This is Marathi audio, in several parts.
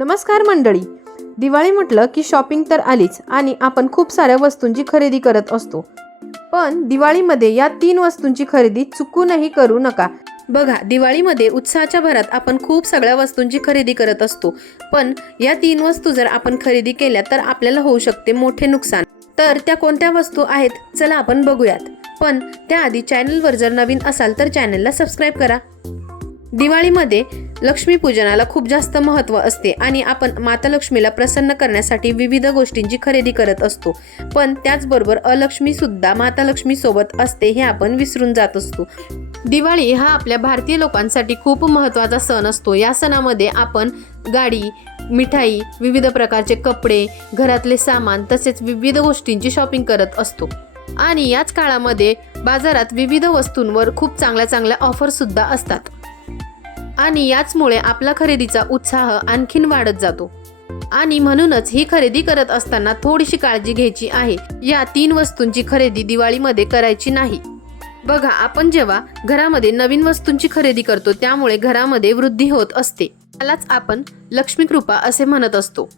नमस्कार मंडळी. दिवाळी म्हटलं की शॉपिंग तर आलीच आणि आपण खूप साऱ्या वस्तूंची खरेदी करत असतो. पण दिवाळीमध्ये या 3 वस्तूंची खरेदी चुकूनही करू नका. बघा, दिवाळीमध्ये उत्साहाच्या भरात आपण खूप सगळ्या वस्तूंची खरेदी करत असतो. पण या 3 वस्तू जर आपण खरेदी केल्या तर आपल्याला होऊ शकते मोठे नुकसान. तर त्या कोणत्या वस्तू आहेत, चला आपण बघूयात. पण त्याआधी चॅनलवर जर नवीन असाल तर चॅनलला सबस्क्राईब करा. दिवाळीमध्ये लक्ष्मीपूजनाला खूप जास्त महत्त्व असते आणि आपण माता लक्ष्मीला प्रसन्न करण्यासाठी विविध गोष्टींची खरेदी करत असतो. पण त्याचबरोबर अलक्ष्मी सुद्धा माता लक्ष्मी सोबत असते हे आपण विसरून जात असतो. दिवाळी हा आपल्या भारतीय लोकांसाठी खूप महत्त्वाचा सण असतो. या सणामध्ये आपण गाडी, मिठाई, विविध प्रकारचे कपडे, घरातले सामान तसेच विविध गोष्टींची शॉपिंग करत असतो. आणि याच काळामध्ये बाजारात विविध वस्तूंवर खूप चांगल्या ऑफर सुद्धा असतात आणि याचमुळे आपला खरेदीचा उत्साह आणखीन वाढत जातो. आणि म्हणूनच ही खरेदी करत असताना थोडीशी काळजी घ्यायची आहे. या 3 वस्तूंची खरेदी दिवाळीमध्ये करायची नाही. बघा, आपण जेव्हा घरामध्ये नवीन वस्तूंची खरेदी करतो त्यामुळे घरामध्ये वृद्धी होत असते. त्यालाच आपण लक्ष्मी कृपा असे म्हणत असतो.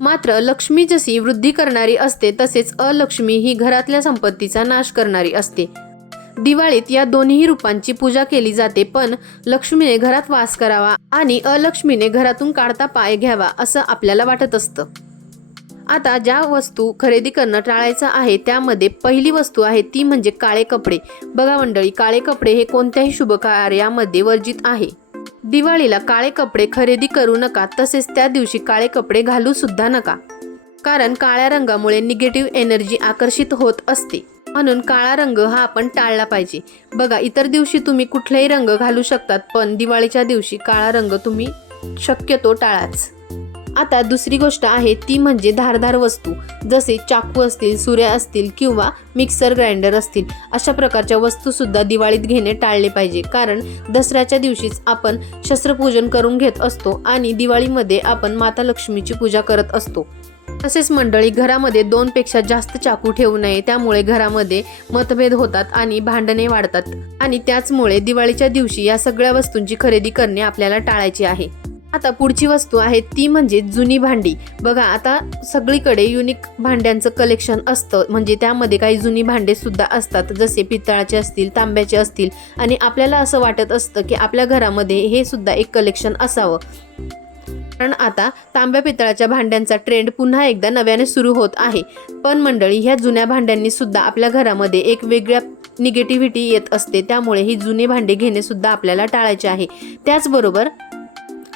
मात्र लक्ष्मी जशी वृद्धी करणारी असते तसेच अलक्ष्मी ही घरातल्या संपत्तीचा नाश करणारी असते. दिवाळीत या दोन्ही रूपांची पूजा केली जाते. पण लक्ष्मीने घरात वास करावा आणि अलक्ष्मीने घरातून काढता पाय घ्यावा असं आपल्याला वाटत असतं. आता ज्या वस्तू खरेदी करणं टाळायचं आहे त्यामध्ये पहिली वस्तू आहे ती म्हणजे काळे कपडे. बघा मंडळी, काळे कपडे हे कोणत्याही शुभ कार्यामध्ये वर्जित आहे. दिवाळीला काळे कपडे खरेदी करू नका. तसेच त्या दिवशी काळे कपडे घालू सुद्धा नका, कारण काळ्या रंगामुळे निगेटिव्ह एनर्जी आकर्षित होत असते. म्हणून काळा रंग हा आपण टाळला पाहिजे. बघा, इतर दिवशी तुम्ही कुठलाही रंग घालू शकतात, पण दिवाळीच्या दिवशी काळा रंग तुम्ही शक्यतो टाळाच. आता दुसरी गोष्ट आहे ती म्हणजे धारदार वस्तू, जसे चाकू असतील, सुऱ्या असतील किंवा मिक्सर ग्राइंडर असतील. अशा प्रकारच्या वस्तू सुद्धा दिवाळीत घेणे टाळले पाहिजे, कारण दसऱ्याच्या दिवशीच आपण शस्त्रपूजन करून घेत असतो आणि दिवाळीमध्ये आपण माता लक्ष्मीची पूजा करत असतो. तसेच मंडळी, घरामध्ये 2 पेक्षा जास्त चाकू ठेवू नये, त्यामुळे घरामध्ये मतभेद होतात आणि भांडणे वाढतात. आणि त्याचमुळे दिवाळीच्या दिवशी या सगळ्या वस्तूंची खरेदी करणे आपल्याला टाळायचे आहे. आता पुढची वस्तू आहे ती म्हणजे जुनी भांडी. बघा, आता सगळीकडे युनिक भांड्यांचं कलेक्शन असतं, म्हणजे त्यामध्ये काही जुनी भांडे सुद्धा असतात, जसे पितळाचे असतील, तांब्याचे असतील. आणि आपल्याला असं वाटत असतं की आपल्या घरामध्ये हे सुद्धा एक कलेक्शन असावं, कारण आता तांब्या पितळाच्या भांड्यांचा ट्रेंड पुन्हा एकदा नव्याने सुरू होत आहे. पण मंडळी, ह्या जुन्या भांड्यांनी सुद्धा आपल्या घरामध्ये एक वेगळ्या निगेटिव्हिटी येत असते, त्यामुळे ही जुनी भांडे घेणे सुद्धा आपल्याला टाळायचे आहे. त्याचबरोबर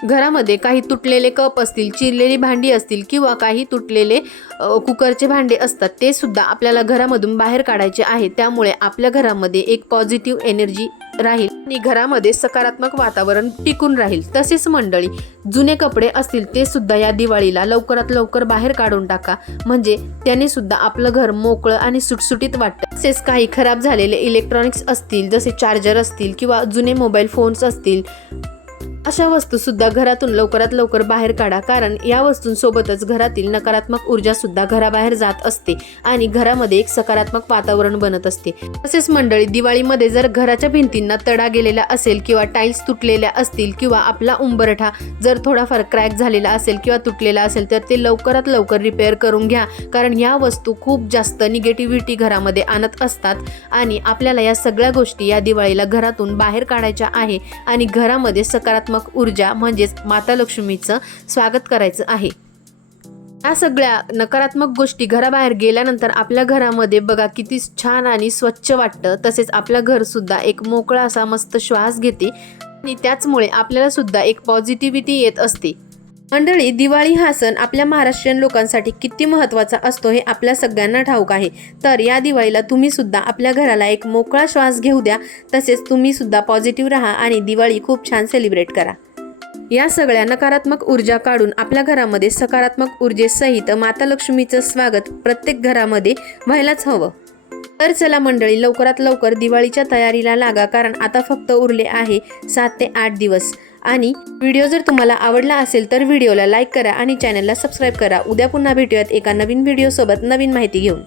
घरामध्ये काही तुटलेले कप असतील, चिरलेली भांडी असतील किंवा काही तुटलेले कुकरचे भांडे असतात, ते सुद्धा आपल्याला घरामधून बाहेर काढायचे आहे. त्यामुळे आपल्या घरामध्ये एक पॉझिटिव्ह एनर्जी राहील आणि घरामध्ये सकारात्मक वातावरण टिकून राहील. तसेच मंडळी, जुने कपडे असतील ते सुद्धा या दिवाळीला लवकरात लवकर बाहेर काढून टाका, म्हणजे त्याने सुद्धा आपलं घर मोकळं आणि सुटसुटीत वाटतं. तसेच काही खराब झालेले इलेक्ट्रॉनिक्स असतील, जसे चार्जर असतील किंवा जुने मोबाईल फोन्स असतील, अशा वस्तू सुद्धा घरातून लवकरात लवकर बाहेर काढा, कारण या वस्तूंसोबतच घरातील नकारात्मक ऊर्जा सुद्धा घराबाहेर जात असते आणि घरामध्ये एक सकारात्मक वातावरण बनत असते. तसेच मंडळी, दिवाळीमध्ये जर घराच्या भिंतींना तडा गेलेला असेल किंवा टाईल्स तुटलेल्या असतील किंवा आपला उंबरठा जर थोडाफार क्रॅक झालेला असेल किंवा तुटलेला असेल तर ते लवकरात लवकर रिपेअर करून घ्या, कारण या वस्तू खूप जास्त निगेटिव्हिटी घरामध्ये आणत असतात आणि आपल्याला या सगळ्या गोष्टी या दिवाळीला घरातून बाहेर काढायच्या आहे आणि घरामध्ये सकारात्मक ऊर्जा म्हणजेच माता लक्ष्मीचं स्वागत करायचं आहे. या सगळ्या नकारात्मक गोष्टी घराबाहेर गेल्यानंतर आपल्या घरामध्ये बघा किती छान आणि स्वच्छ वाटतं. तसेच आपलं घर सुद्धा एक मोकळा असा मस्त श्वास घेते आणि त्याचमुळे आपल्याला सुद्धा एक पॉझिटिव्हिटी येत असते. मंडळी, दिवाळी हा सण आपल्या महाराष्ट्रीयन लोकांसाठी किती महत्त्वाचा असतो हे आपल्या सगळ्यांना ठाऊक आहे. तर या दिवाळीला तुम्ही सुद्धा आपल्या घराला एक मोकळा श्वास घेऊ द्या. तसेच तुम्ही सुद्धा पॉझिटिव्ह राहा आणि दिवाळी खूप छान सेलिब्रेट करा. या सगळ्या नकारात्मक ऊर्जा काढून आपल्या घरामध्ये सकारात्मक ऊर्जेसहित माता लक्ष्मीचं स्वागत प्रत्येक घरामध्ये व्हायलाच हवं. तर चला मंडळी, लवकरात लवकर दिवाळीच्या तयारीला लागा, कारण आता फक्त उरले आहे 7 ते 8 दिवस. आणि व्हिडिओ जर तुम्हाला आवडला असेल तर व्हिडिओला लाईक करा आणि चॅनलला सबस्क्राईब करा. उद्या पुन्हा भेटूयात एका नवीन व्हिडिओसोबत नवीन माहिती घेऊन.